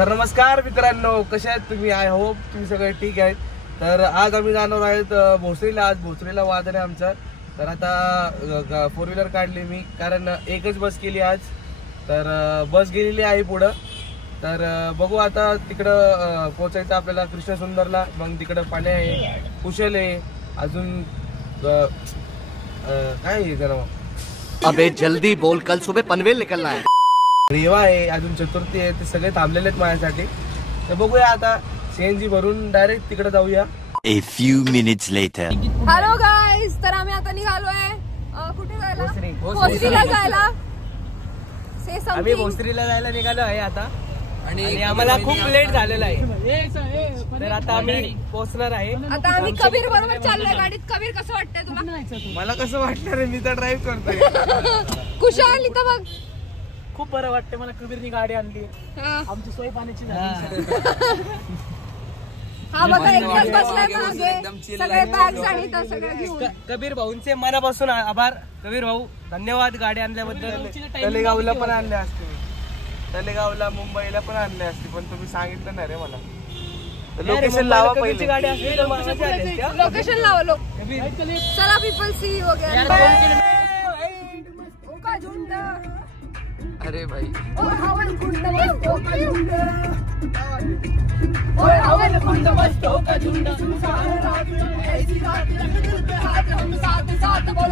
तर नमस्कार मित्रांनो, कसे आहेत तुम्ही? आय होप तुम्ही सगळे ठीक आहेत. तर आज आम्ही जाणार आहेत भोसरीला. आज भोसरीला वादन आहे आमचं. तर आता 4 व्हीलर काढली मी, कारण एकच बस केली आज. तर बस गेलेली आहे पुढं. तर बघू आता तिकडं पोचायचं आपल्याला कृष्णसुंदरला. मग तिकडं पाणी आहे, कुशल आहे, अजून काय आहे जरा. अबे जल्दी बोल, कल सुबह पनवेल निकलना है. रेवा आहे, अजून चतुर्थी आहे, ते सगळे थांबलेले आहेत माझ्यासाठी. तर बघूया आता सीएनजी भरून डायरेक्ट तिकडे जाऊया. A few minutes later. Hello guys, तर आम्ही आता निघालोय कुठे जायला? भोसरीला जायला. आम्ही भोसरीला जायला निघालो आहे आता, आणि आम्हाला खूप लेट झालेला आहे. तर आता आम्ही पोहोचणार आहे. आता आम्ही कबीर बरोबर चाललोय गाडीत. कबीर कसं वाटतंय तुला? मला कसं वाटणार आहे, मी तर ड्राईव्ह करतोय. कुशाल इथं बघ. खूप बरं वाटतं मला. कबीरनी गाडी आणली, आमची सोय पाण्याची झाली. हा बघा, एकटाच बसलाय मागे, सगळे बॅग्स आणि इथं सगळं घेऊन. कबीर भाऊंचे मनापासून आभार. कबीर भाऊ धन्यवाद गाडी आणल्याबद्दल. तलेगावला पण आणले असते, तलेगावला मुंबईला पण आणले असते, पण तुम्ही सांगितलं नाही रे मला. लोकेशन लावा पहिले. गाडी असली तर लोकेशन लावा लोक. चला पीपल सी वगैरे. अरे भाई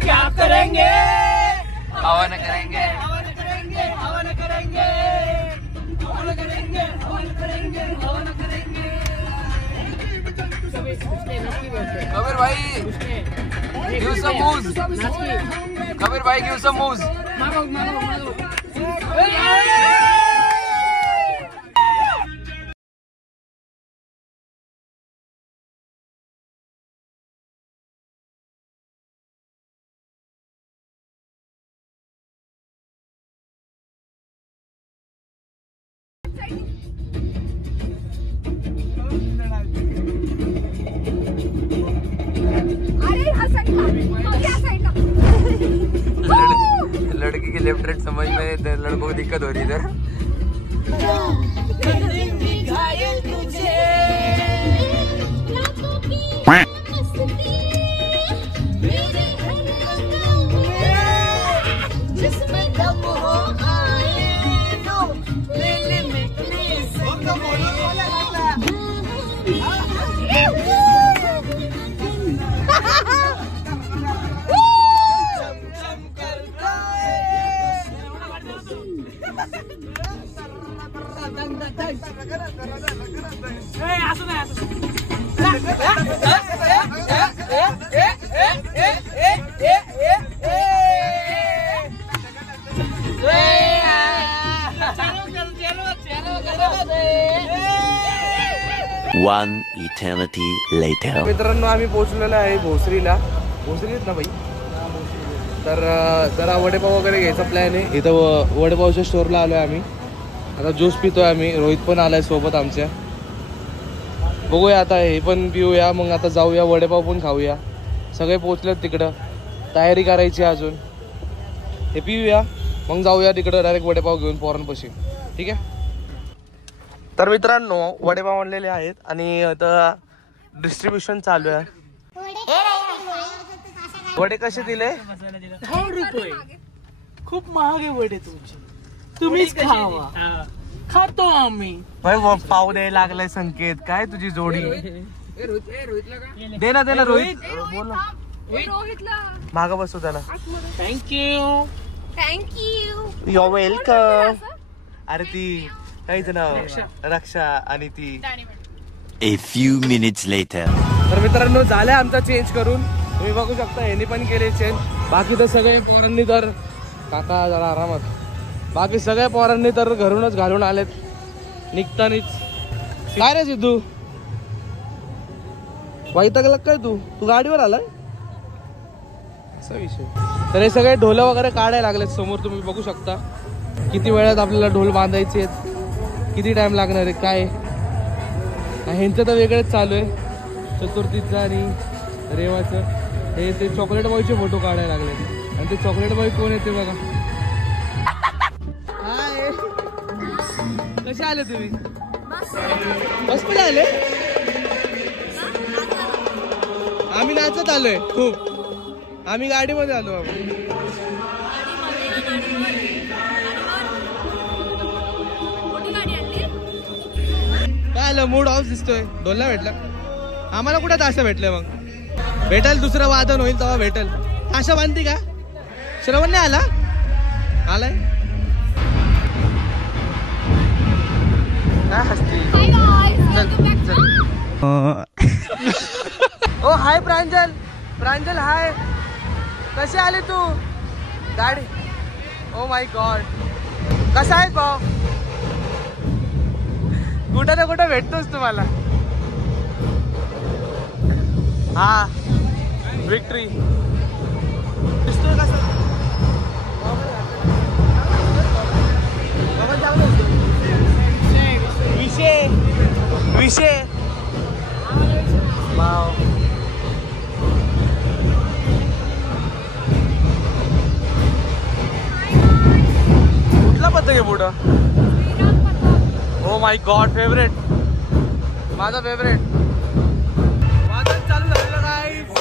क्या करेंगे, हवन करेंगे, हवन करेंगे, हवन करेंगे, हवन करेंगे, हवन करेंगे. कबीर भाई give some moves. कबीर भाई give some moves. लड़की की लेफ्ट राइट समझ में लड़कों को दिक्कत हो रही है इधर. One eternity later. मित्रांनो, आम्ही पोहोचलेलो आहे भोसरीला. भोसरीत ना भाई. तर जरा वडेपाव वगैरे घ्यायचा प्लॅन आहे. इथं वडेपावच्या स्टोरला आलोय आम्ही. आता ज्यूस पितोय आम्ही. रोहित पण आलाय सोबत आमच्या. बघूया आता, हे पण पिऊया, मग आता जाऊया वडेपाव पण खाऊया. सगळे पोहोचलेत तिकडं, तयारी करायची अजून. हे पिऊया, मग जाऊया तिकडं डायरेक्ट वडेपाव घेऊन पोरांपाशी. ठीक आहे. तर मित्रांनो, वडेपाव आणलेले आहेत आणि आता डिस्ट्रीब्युशन चालू आहे. वडे कसे दिले? 10 रुपये. खूप महाग आहे वडे तुमचे. तुम्हीच खावा. खातो आम्ही. पाव द्यायला लागलाय संकेत. काय तुझी जोडी? दे ना रोहित. बोल ना. रोहितला मागं बसू त्याला. थँक्यू. थँक्यू. You welcome. अरे ती काहीच नाव रक्षा आणि ती. A few minutes later. तर मित्रांनो, झालंय आमचा चेंज करून. तुम्ही बघू शकता, यांनी पण केले चेंज. बाकी तर सगळे पोरांनी तर, काका जरा आरामात, बाकी सगळ्या पोरांनी तर घरूनच घालून आलेत निघतानीच. काय रे सिद्धू, वैतागला काय तू गाडीवर आलाय? असा विषय. तर हे सगळे ढोलं वगैरे काढायला लागलेत समोर. तुम्ही बघू शकता किती वेळात आपल्याला ढोल बांधायचे आहेत, किती टाइम लागणार आहे काय. ह्यांचं तर वेगळंच चालू आहे, चतुर्थीचं आणि रेवाचं. हे ते चॉकलेट बॉयचे फोटो काढायला लागले. आणि ते चॉकलेट बॉय कोण येते बघा. कसे आले तुम्ही? मस्त झाले. आम्ही नाचत आलोय खूप. आम्ही गाडीमध्ये आलो. काय आलं मूड ऑफ दिसतोय. ढोलला भेटला आम्हाला. कुठं ताशा भेटलंय मग. भेटल दुसरं वादन होईल तेव्हा भेटल. ताशा बांधती का. श्रवण नाही आला. आलाय काय हसती. ओ हाय प्रांजल. प्रांजल हाय. कसे आले तू गाडी. Oh my God. कसा आहे भाऊ. कुठं ना कुठं भेटतोस तुम्हाला. हा विक्ट्री दिसतोय कसा. विषय विषय वाव. कुठला पत्ता घे पुढं. Oh my God favourite. माझा फेवरेट. वादन चालू झालेलं गाईस.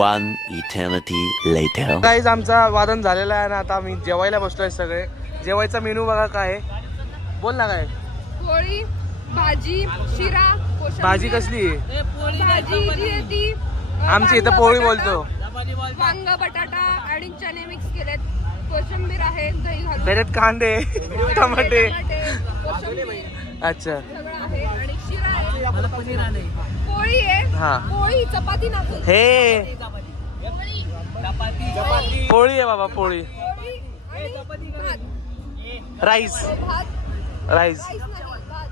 One eternity later. गाईज आमचा वादन झालेला आहे ना. आता आम्ही जेवायला बसलोय सगळे. जेवायचा मेनू बघा काय आहे. बोल ना काय. पोळी भाजी शिरा कोशिंबीर. भाजी कसली आहे. भाजी जी आहे ती आमची इथं पोळी बोलतो. वांग बटाटा आणि चणे मिक्स केलेत. कोशिंबीर आहे दही घालून. त्याच्यात कांदे टमाटे. कोशिंबीर अच्छा सगळं आहे आणि शिरा आहे. पोळी आहे. हा पोळी चपाती नाही. हे पोळी आहे बाबा. पोळी पोळी आणि भात. राईस भात राईस. नाही, भात.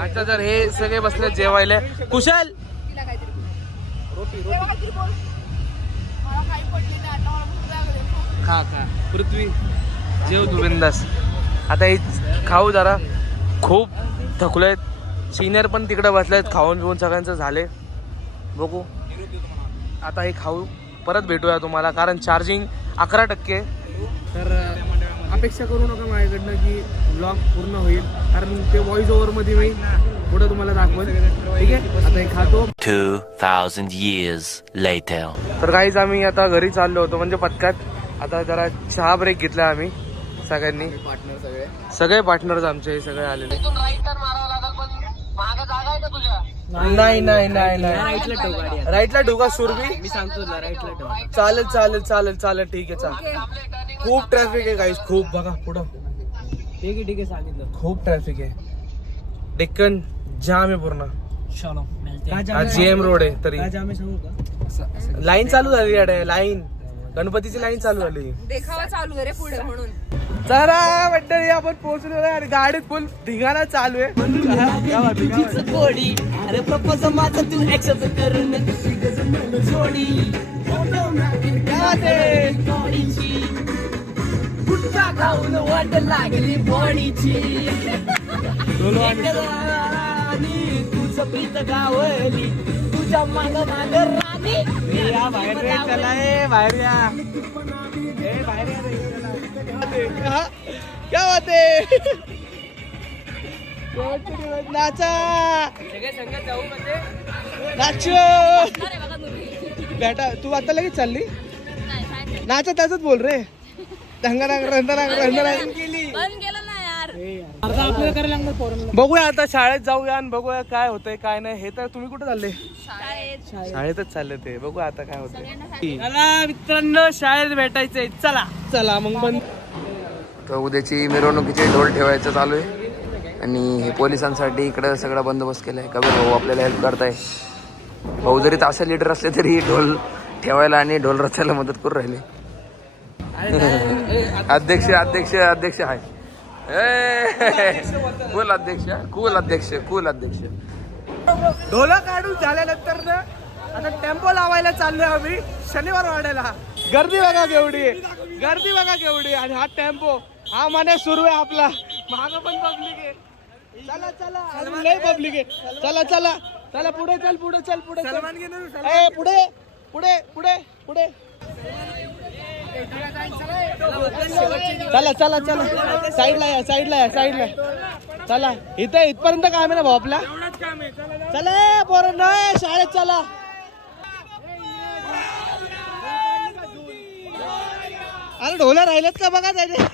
आता तर हे सगळे बसले जेवायला. कुशल तिला काहीतरी तेव्हा काहीतरी बोल. मला काही पडली नाही आता. मला भूक लागली. खा खा. पृथ्वी जेव तू बिंदास. आता हे खाऊ जरा. खूप थकलोय. सिनियर पण तिकडे बसलेत. खाऊन पिऊन सगळ्यांचं झाले. बघू आता हे खाऊ. परत भेटूया तुम्हाला कारण चार्जिंग 11%. तर अपेक्षा करू नका माझ्याकडनं की ब्लॉग पूर्ण होईल कारण ते व्हॉइस ओव्हर मध्ये मी पुढे तुम्हाला दाखवेल. ठीक आहे. आता हे खातो. 2000 years later. तर काहीच आम्ही आता घरी चाललो होतो म्हणजे पथकात. आता जरा चहा ब्रेक घेतला आम्ही सगळ्यांनी. सगळे पार्टनर्स आमचे सगळे आलेले. मागे जागा आहे का तुझ्या. नाही नाही नाही नाही राईटला ढोका सुरभी मी सांगतो तुला राईटला ठेवा. चालेल चालेल चालेल चालेल ठीक आहे चालेल. खूप ट्रॅफिक आहे गाईस खूप बघा पुढं ठीक आहे सांगितलं. खूप ट्रॅफिक आहे. डेक्कन जाम आहे पूर्ण. चलो मिळते. आज जीएम रोड आहे तरी काय जाम आहे सांगू का? लाईन चालू झाली याडे लाईन गणपतीची लाईन चालू झाली. देखावा चालू आहे रे पुढे म्हणून. चला मंडळी आपण पोहोचलो आहे आणि गाडीत फुल धिंगाणा चालू आहे. तुझीच गोडी अरे प्रपोज माझं तू ऍक्सेप्ट करून जोडी गोडीची गुटखा खाऊन वाट लागली बॉडीची आणि तुझं प्रीत गावली तुझ्या माग माग राणी बाहेर रे, चला ए, बाहेर या ए, बाहेर या रे, चला. हा, क्या बात आहे नाचा सगळे संगत जाऊ म्हणजे नाचो बेटा तू आता लगेच चालली नाचा त्याच बोल रे रंगा गेलं ना यार. आता आपल्याला करायला लागणार पोरांना. बघूया आता शाळेत जाऊया आणि बघूया काय होतंय काय नाही. हे तर तुम्ही कुठे चालले शाळेत शाळेतच चालले ते बघूया आता काय होतंय. चला मित्रांनो शाळेत भेटायचंय चला. चला मग पण तर उद्याची मिरवणुकीचे ढोल ठेवायचं चालू आहे आणि हे पोलिसांसाठी इकडं सगळा बंदोबस्त केला आहे. कबीर भाऊ आपल्याला हेल्प करताय. भाऊ जरी तासा लीडर असले तरी ढोल ठेवायला आणि ढोल रचायला मदत करू राहिले. अध्यक्ष अध्यक्ष अध्यक्ष आहे कुल अध्यक्ष कुल अध्यक्ष कुल अध्यक्ष. ढोला काढून झाल्यानंतर ना आता टेम्पो लावायला चाललोय आम्ही शनिवार वाड्याला. गर्दी बघा केवढी आहे गर्दी बघा केवढी आणि हा टेम्पो हा माने सुरू आहे आपला. मागं पण पब्लिक आहे. चला चला लय पब्लिक आहे. चला चला चला पुढे चल पुढे चल पुढे ए पुढे पुढे पुढे पुढे चला चला चला साईडला या साईडला या साईडला चला. इथं इथपर्यंत काम आहे ना भाऊ आपला. चला पोरं नाही शाळेत चला. अरे ढोला राहिलेत का बघा त्याचे.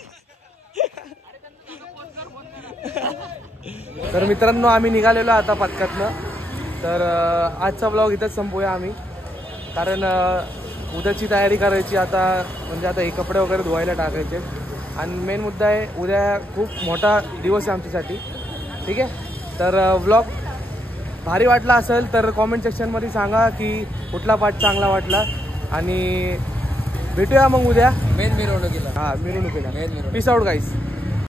तर मित्रांनो आम्ही निघालेलो आता पथकातनं. तर आजचा ब्लॉग इथंच संपूया आम्ही कारण उद्याची तयारी करायची आता. म्हणजे आता हे कपडे वगैरे धुवायला टाकायचे आणि मेन मुद्दा आहे उद्या खूप मोठा दिवस आहे आमच्यासाठी. ठीक आहे तर ब्लॉग भारी वाटला असेल तर कॉमेंट सेक्शनमध्ये सांगा की कुठला पार्ट चांगला वाटला आणि भेटूया मग उद्या मेन मिरवणुकीला. हां मिरवणुकीला. पीस आउट गाईस.